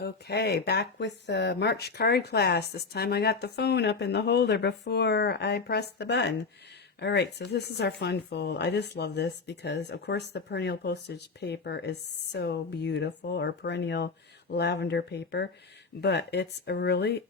Okay, back with the March card class. This time I got the phone up in the holder before I pressed the button. All right, so this is our fun fold. I just love this because, of course, the perennial postage paper is so beautiful, or perennial lavender paper, but it's a really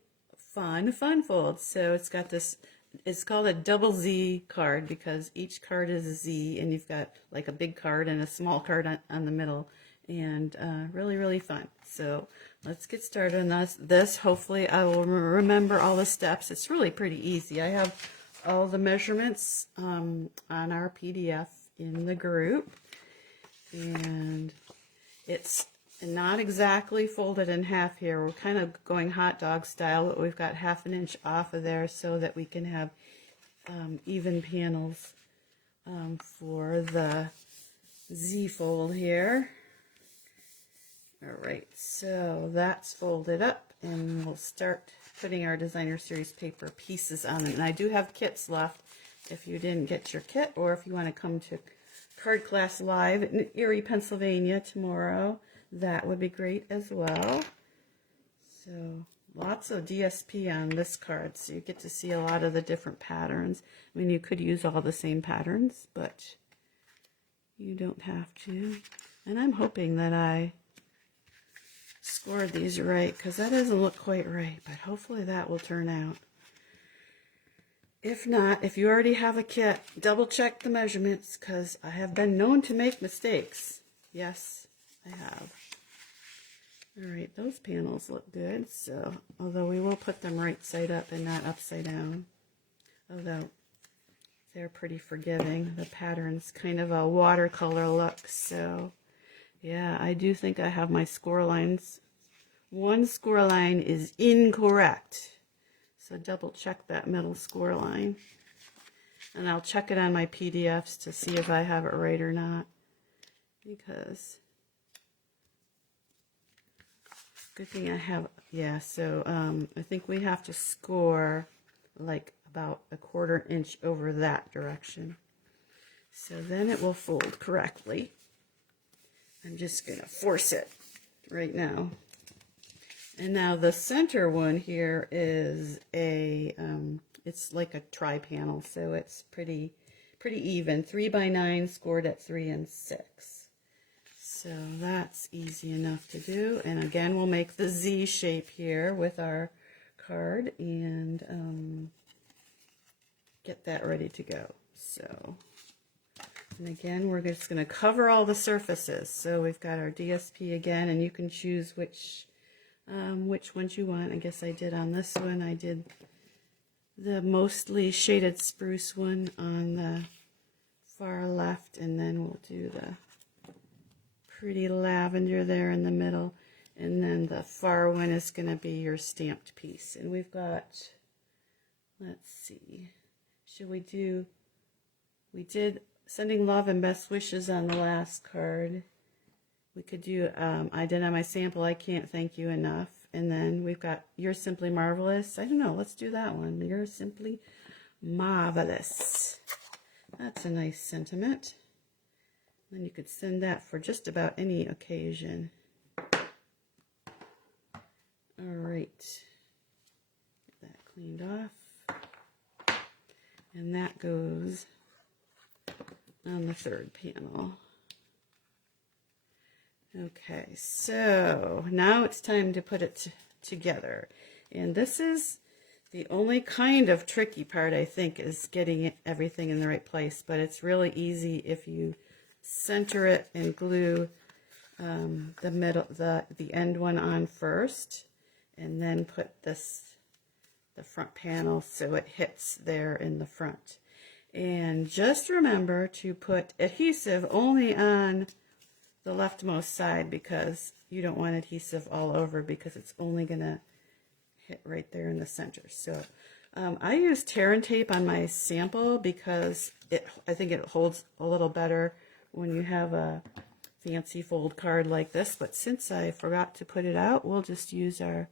fun fold. So it's got this, it's called a double Z card because each card is a Z, and you've got like a big card and a small card on the middle, and really fun. So let's get started on this. Hopefully I will remember all the steps. It's really pretty easy. I have all the measurements on our PDF in the group, and it's not exactly folded in half here. We're kind of going hot dog style, but we've got 1/2 inch off of there so that we can have even panels for the Z fold here. All right, so that's folded up, and we'll start putting our Designer Series paper pieces on it. And I do have kits left if you didn't get your kit, or if you want to come to Card Class Live in Erie, Pennsylvania tomorrow, that would be great as well. So lots of DSP on this card, so you get to see a lot of the different patterns. I mean, you could use all the same patterns, but you don't have to. And I'm hoping that I scored these right, because that doesn't look quite right, but hopefully that will turn out. If not, if you already have a kit, double check the measurements, because I have been known to make mistakes. Yes, I have. All right, those panels look good, so although we will put them right side up and not upside down, although they're pretty forgiving. The pattern's kind of a watercolor look, so yeah, I do think I have my score lines. One score line is incorrect, so double check that middle score line. And I'll check it on my PDFs to see if I have it right or not, because good thing I have, yeah, so I think we have to score like about 1/4 inch over that direction. So then it will fold correctly. I'm just going to force it right now. And now the center one here is a, it's like a tri-panel, so it's pretty even. 3x9 scored at 3 and 6. So that's easy enough to do. And again, we'll make the Z shape here with our card and get that ready to go. So, and again, we're just going to cover all the surfaces. So we've got our DSP again, and you can choose which ones you want. I guess I did on this one, I did the mostly shaded spruce one on the far left, and then we'll do the pretty lavender there in the middle, and then the far one is going to be your stamped piece. And we've got, let's see, should we do, we did sending love and best wishes on the last card. We could do, I did on my sample, I can't thank you enough. And then we've got You're Simply Marvelous. I don't know, let's do that one. You're Simply Marvelous. That's a nice sentiment. And you could send that for just about any occasion. All right. Get that cleaned off. And that goes on the third panel. Okay, so now it's time to put it together. And this is the only kind of tricky part, I think, is getting everything in the right place. But it's really easy if you center it and glue the middle, the end one on first, and then put the front panel so it hits there in the front. And just remember to put adhesive only on the leftmost side, because you don't want adhesive all over, because it's only gonna hit right there in the center. So I use tear and tape on my sample because I think it holds a little better when you have a fancy fold card like this. But since I forgot to put it out, we'll just use our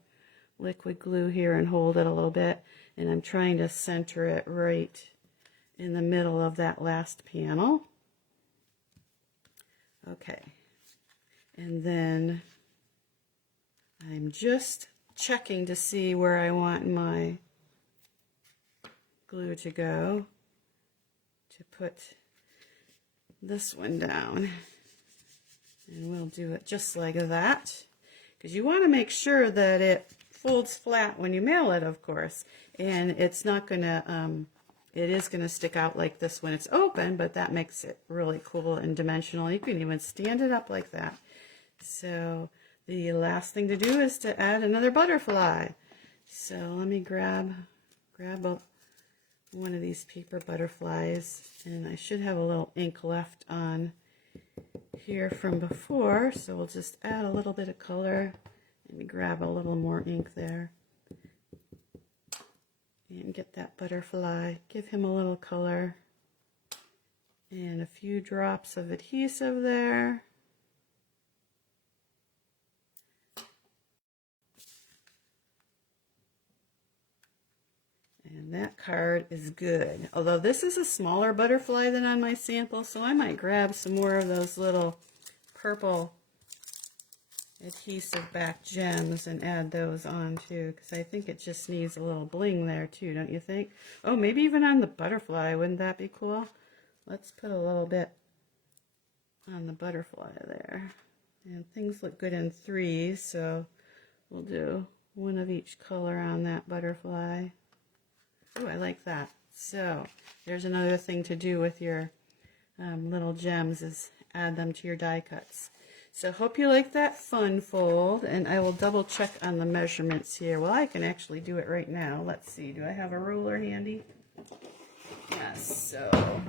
liquid glue here and hold it a little bit. And I'm trying to center it right in the middle of that last panel. Okay. And then I'm just checking to see where I want my glue to go to put this one down. And we'll do it just like that, because you want to make sure that it folds flat when you mail it, of course, and it's not gonna it is gonna stick out like this when it's open, but that makes it really cool and dimensional. You can even stand it up like that. So the last thing to do is to add another butterfly. So let me grab one of these paper butterflies, and I should have a little ink left on here from before, so we'll just add a little bit of color. Let me grab a little more ink there and get that butterfly, give him a little color and a few drops of adhesive there. And that card is good. Although this is a smaller butterfly than on my sample, so I might grab some more of those little purple adhesive back gems and add those on too, because I think it just needs a little bling there too, don't you think? Oh, maybe even on the butterfly, wouldn't that be cool? Let's put a little bit on the butterfly there. And things look good in threes, so we'll do one of each color on that butterfly. Oh, I like that. So there's another thing to do with your little gems, is add them to your die cuts. So hope you like that fun fold, and I will double check on the measurements here. Well, I can actually do it right now. Let's see, do I have a ruler handy? Yes, so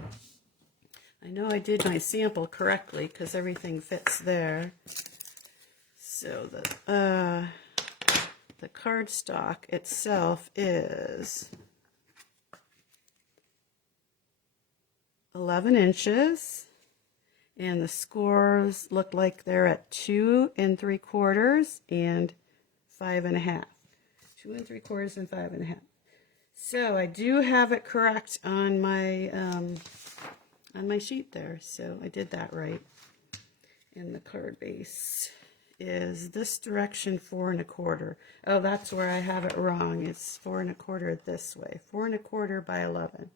I know I did my sample correctly because everything fits there. So the cardstock itself is 11 inches. And the scores look like they're at 2 3/4 and 5 1/2. 2 3/4 and 5 1/2. So I do have it correct on my sheet there. So I did that right. And the card base is this direction 4 1/4. Oh, that's where I have it wrong. It's 4 1/4 this way. 4 1/4 by 11.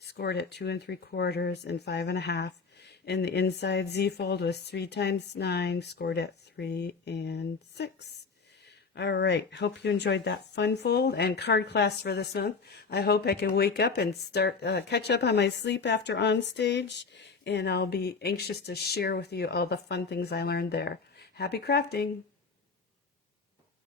Scored at 2 3/4 and 5 1/2. And the inside Z-fold was 3 times 9, scored at 3 and 6. All right, hope you enjoyed that fun fold and card class for this month. I hope I can wake up and start catch up on my sleep after on stage, and I'll be anxious to share with you all the fun things I learned there. Happy crafting!